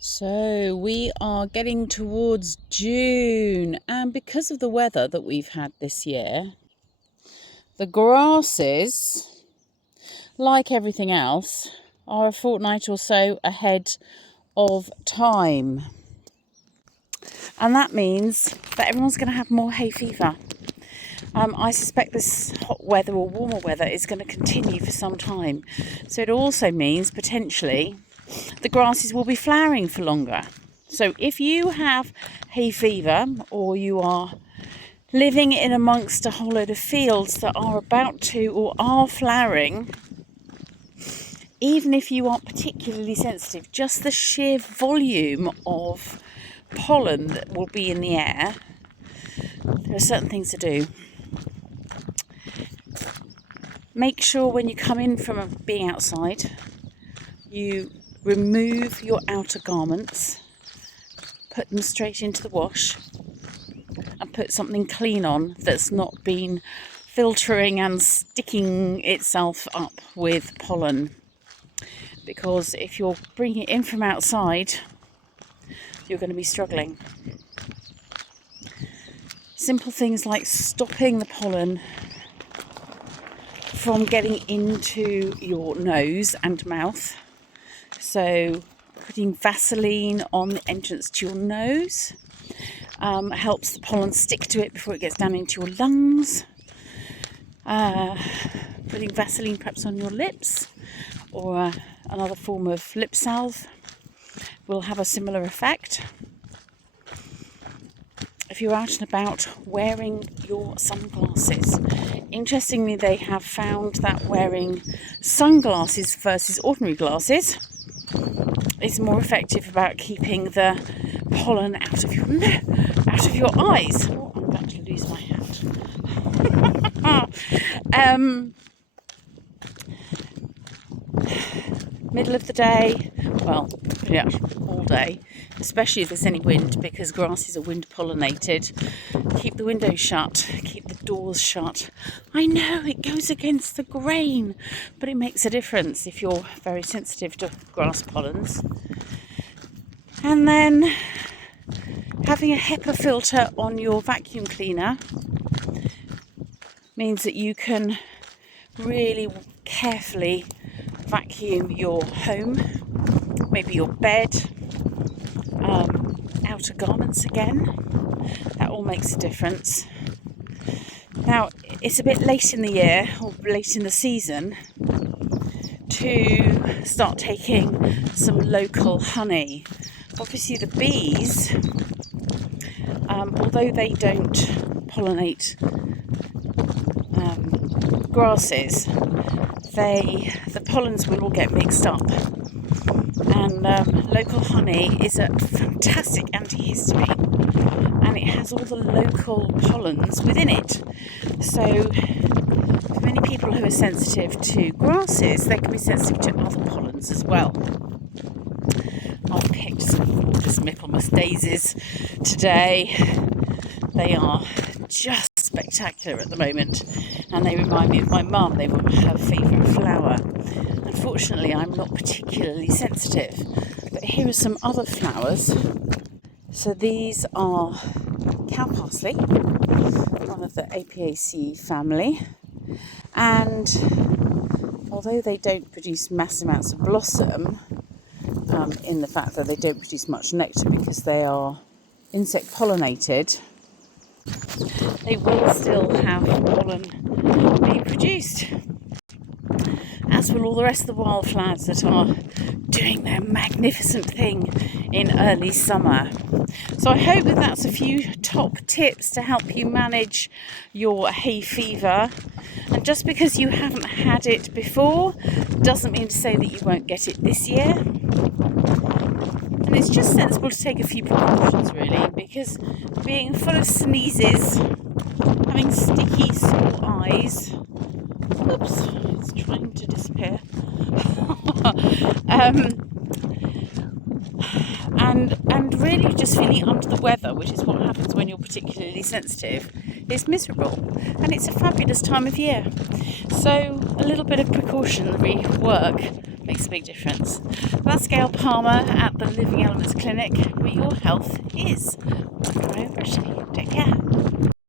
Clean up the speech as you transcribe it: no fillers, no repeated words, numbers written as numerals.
So we are getting towards June, and because of the weather that we've had this year, the grasses, like everything else, are a fortnight or so ahead of time. And that means that everyone's going to have more hay fever. I suspect this hot weather or warmer weather is going to continue for some time. So it also means potentially the grasses will be flowering for longer. So if you have hay fever, or you are living in amongst a whole load of fields that are about to or are flowering, even if you aren't particularly sensitive, just the sheer volume of pollen that will be in the air, there are certain things to do. Make sure when you come in from being outside, you remove your outer garments, put them straight into the wash, and put something clean on that's not been filtering and sticking itself up with pollen. Because if you're bringing it in from outside, you're going to be struggling. Simple things like stopping the pollen from getting into your nose and mouth. So putting Vaseline on the entrance to your nose helps the pollen stick to it before it gets down into your lungs. Putting Vaseline perhaps on your lips, or another form of lip salve will have a similar effect. If you're out and about, wearing your sunglasses. Interestingly, they have found that wearing sunglasses versus ordinary glasses is more effective about keeping the pollen out of your eyes. Oh, I'm about to lose my hat. Middle of the day, well, pretty much all day, especially if there's any wind, because grasses are wind pollinated. Keep the windows shut, keep the doors shut. I know it goes against the grain, but it makes a difference if you're very sensitive to grass pollens. And then having a HEPA filter on your vacuum cleaner means that you can really carefully vacuum your home, maybe your bed, outer garments again. That all makes a difference. Now, it's a bit late in the year, or late in the season, to start taking some local honey. Obviously the bees, although they don't pollinate grasses, the pollens will all get mixed up, and local honey is a fantastic antihistamine, and it has all the local pollens within it. So for many people who are sensitive to grasses, they can be sensitive to other pollens as well. I've picked some gorgeous Michaelmas daisies today. They are just spectacular at the moment, and they remind me of my mum. They were her favourite flower. Unfortunately, I'm not particularly sensitive, but here are some other flowers. So these are cow parsley, one of the Apiaceae family, and although they don't produce mass amounts of blossom, in the fact that they don't produce much nectar because they are insect pollinated, they will still have pollen being produced, as will all the rest of the wildflowers that are doing their magnificent thing in early summer. So I hope that that's a few top tips to help you manage your hay fever. And just because you haven't had it before doesn't mean to say that you won't get it this year. And it's just sensible to take a few precautions, really, because being full of sneezes, having sticky sore eyes, oops, it's trying to disappear, and really just feeling under the weather, which is what happens when you're particularly sensitive, is miserable. And it's a fabulous time of year. So a little bit of precautionary work Makes a big difference. That's Gayle Palmer at the Living Elements Clinic, where your health is.